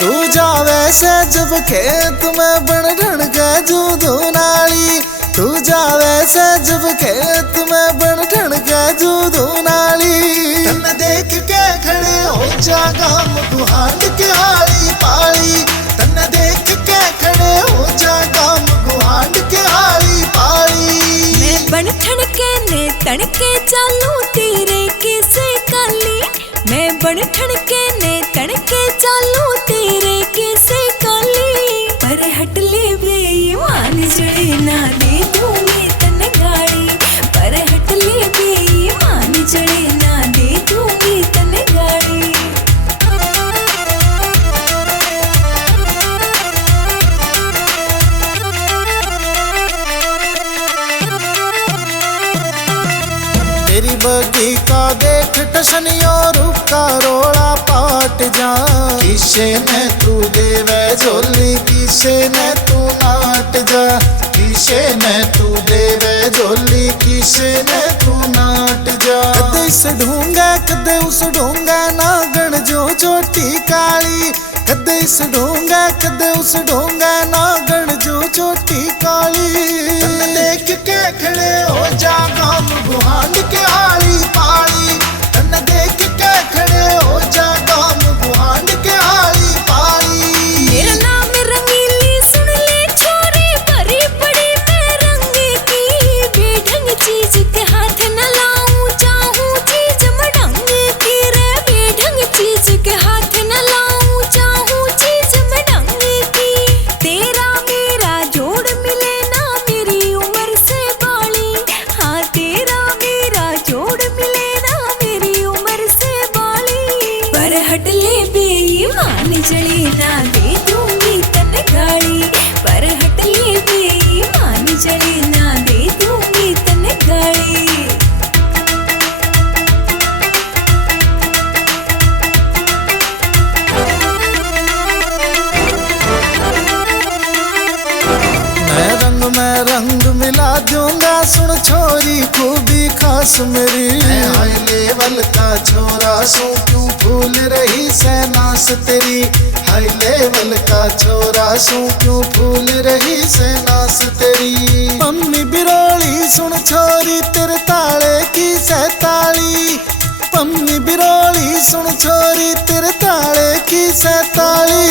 तू जावे से जब खेत में बन ढण के जूदू नाली। तू जावे से जब खेत में बन ढण के जूदू नाली। तन्ने देख के खड़े हो जा गाम गुहांड के हाली पाली। तन्ने देख के खड़े हो जा गाम गुहांड के हाली पाली। मैं बन ठण के ने तड़के चालू तेरे किसे काली। मैं बन ठण के ने तड़के चालू तेरे किसे काली। पर हट ले बेईमान जड़े ना दे दूंगी तन्ने गाड़ी। पर हट ले बेईमान जड़े ना दे दूंगी तन्ने गाड़ी। तेरी बगी का देख टशनियो रूप का रोड़ा पाट जा। किसे में तू देवे झोली किसे में तू नाट जा। किसे में तू देवे झोली किसे में तू नाट जा। कदे इस ढूंगा कदे उस ढूंगा नागण जो चोटी काली। कदे इस ढूंगा कदे उस ढूंगा नागण जो चोटी काली। तन्ने देख के खड़े हो जा गाम गुहांड के हाली पाली। तन्ने देख के खड़े हो जा गाम गुहांड के हाली पाली। मेरा नाम रंगीली सुन ले छोरे भरी पड़ी मैं रंग की। बेढंग चीज के हाथ न लाऊं चाहूं चीज मडंग की रे। बेढंग चीज के हाथ न लाऊं चाहूं चीज मडंग की। तेरा मेरा जोड़ मिले ना मेरी उम्र से बाली। हाँ तेरा मेरा जोड़ मिले ना मेरी उम्र से बाली। पर हट ले बेईमान जड़ी ना दे दूंगी तन्ने गाड़ी। पर हट ले बेईमान जड़ी ना दे दूंगी तन्ने गाड़ी। मैं रंग मिला दूंगा सुन छोरी खूबी खास मेरी। मैं हाई लेवल का छोरा सू क्यों फूल रही सेनास तेरी। हाई लेवल का छोरा सू क्यों फूल रही सेनास तेरी। मम्मी बिरोली सुन छोरी तेरे ताले की सैताली। मम्मी बिरोली सुन छोरी तेरे ताले की सैताली।